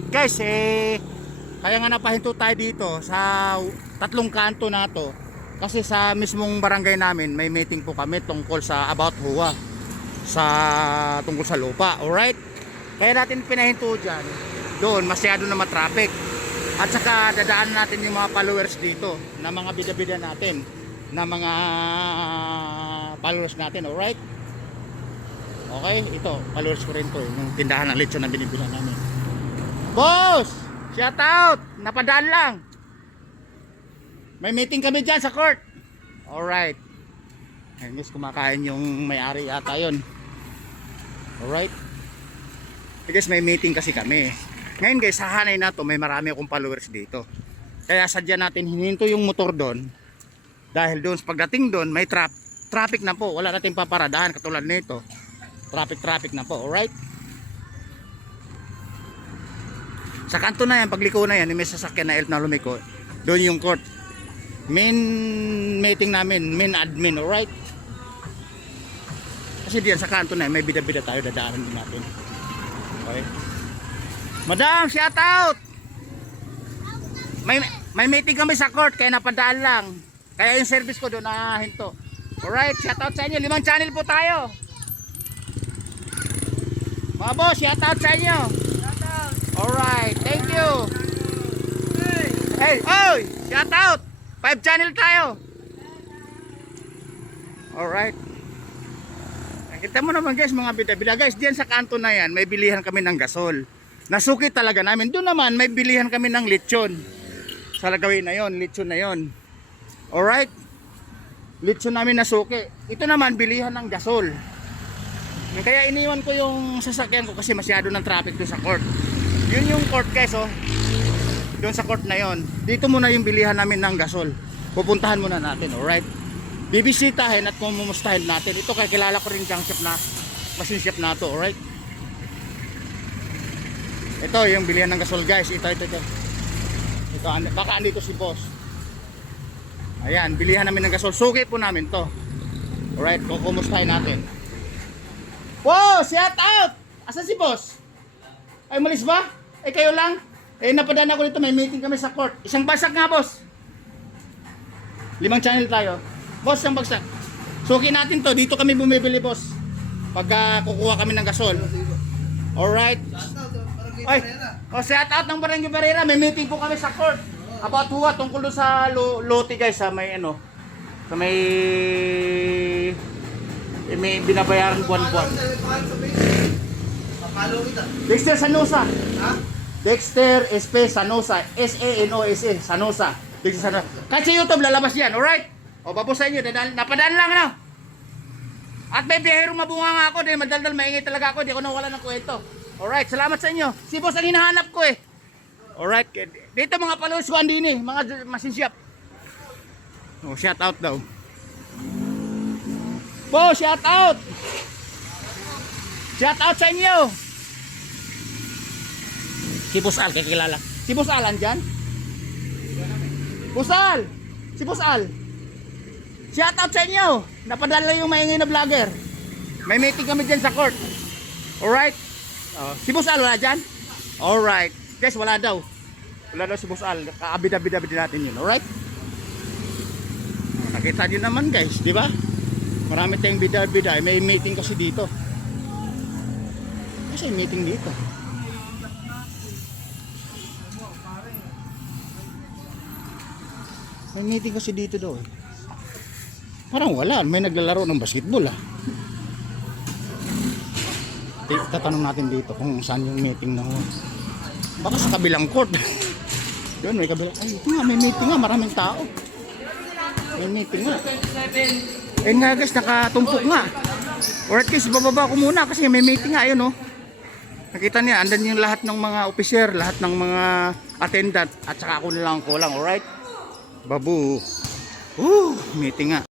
Alright guys, kaya nga napahinto tayo dito sa tatlong kanto na to. Kasi sa mismong barangay namin may meeting po kami tungkol sa about HUA, tungkol sa lupa. Alright, kaya natin pinahinto dyan. Doon masyado na matraffic. At saka dadaan natin yung mga followers dito, na mga bida-bida natin, na mga followers natin. Alright, okay, ito followers ko rin to, yung tindahan ng lechon na binibilan namin. Boss, shout out, napadaan lang. May meeting kami dyan sa court. Alright, ayun guys, kumakain yung may-ari yata yun. Alright, guys, may meeting kasi kami ngayon guys. Sa hanay na to may marami akong followers dito, kaya sadya natin hininto yung motor doon. Dahil doon pagdating doon may traffic na po, wala nating paparadahan katulad nito. Traffic na po. Alright, sa kanto na yan, pagliko na yan, may sasakyan na elf na lumiko, doon yung court, main meeting namin, main admin. Alright, kasi diyan sa kanto na yan, may bida-bida tayo, dadaanan din natin. Okay, madam, shout out. May meeting kami sa court, kaya napadaan lang, kaya yung service ko doon hinto. Alright, shout out sa inyo, 5 channel po tayo mga boss, shout out sa inyo. Alright, thank you. Hey, oy, shout out. 5 channel tayo. Alright. Nakita mo naman guys, mga bida-bida guys, diyan sa kanto na yan, may bilihan kami ng gasol. Nasuki talaga namin. Doon naman, may bilihan kami ng lechon. Sa lagawin na yon, lechon na yon. Alright. Lechon namin nasuki. Ito naman, bilihan ng gasol. Kaya iniwan ko yung sasakyan ko kasi masyado ng traffic doon sa court. Yun yung court guys, oh. Doon sa court na yon. Dito muna yung bilihan namin ng gasol. Pupuntahan muna natin, alright. Bibisitahin at mumumustahin natin. Ito, kaya kilala ko rin yung shop na, machine shop na to, alright. Ito yung bilihan ng gasol guys. Ito. Baka andito si boss. Ayan, bilihan namin ng gasol. Suki po namin to. Alright, kumustahin natin. Wow, shout out! Asan si boss? Ay, malis ba? Kayo lang? Napadaan ako dito, may meeting kami sa court. Isang bagsak nga, boss. 5 channel tayo. Boss, isang bagsak. Suki natin to, dito kami bumibili, boss. Pagka kukuha kami ng gasol. Alright. Ay, shout out ng Barangay Barrera. May meeting po kami sa court about HUA, tungkol sa lote guys, sa may sa may binabayaran buwan-buwan. Dexter Sanosa. Dexter SP Sanosa. S-A-N-O-S-A Sanosa. Dexter Sanosa. Kahit sa YouTube lalabas yan. Alright? O, babusan nyo. Napadaan lang, no? At may biyahero mabunga nga ako. Dahil madaldal, maingay talaga ako. Di ako nawala ng kwento. Alright, salamat sa inyo. Si boss ang hinahanap ko eh. Alright. Dito mga followers ko andin eh. Mga machine shop. O, shout out daw. Po, shout out. Shout out sa inyo. Si Boss Al, kakilala. Si Boss Al andyan? Boss Al. Si Boss Al. Shout out sa inyo. Napadala yung maingay na vlogger. May meeting kami dyan sa court. Alright. Si Boss Al wala dyan? Alright. Guys, wala daw. Wala daw si Boss Al. Kaabida-bida natin yun. Alright. Nakita nyo naman guys, di ba? Marami tayong bida-bida. May meeting kasi dito. Kasi meeting dito. May meeting kasi dito daw eh. Parang wala. May naglalaro ng basketball ah. Tatanong natin dito kung saan yung meeting na baka sa kabilang court. Doon may kabilang. Ay, ito nga, may meeting nga. Maraming tao. May meeting nga. Nga guys, nakatumpok nga. Alright guys, bababa ko muna kasi may meeting nga. Ayun oh. Nakita niya, andan yung lahat ng mga officer, lahat ng mga attendant. At saka ako na lang kulang. Alright. Babu. Meeting nga.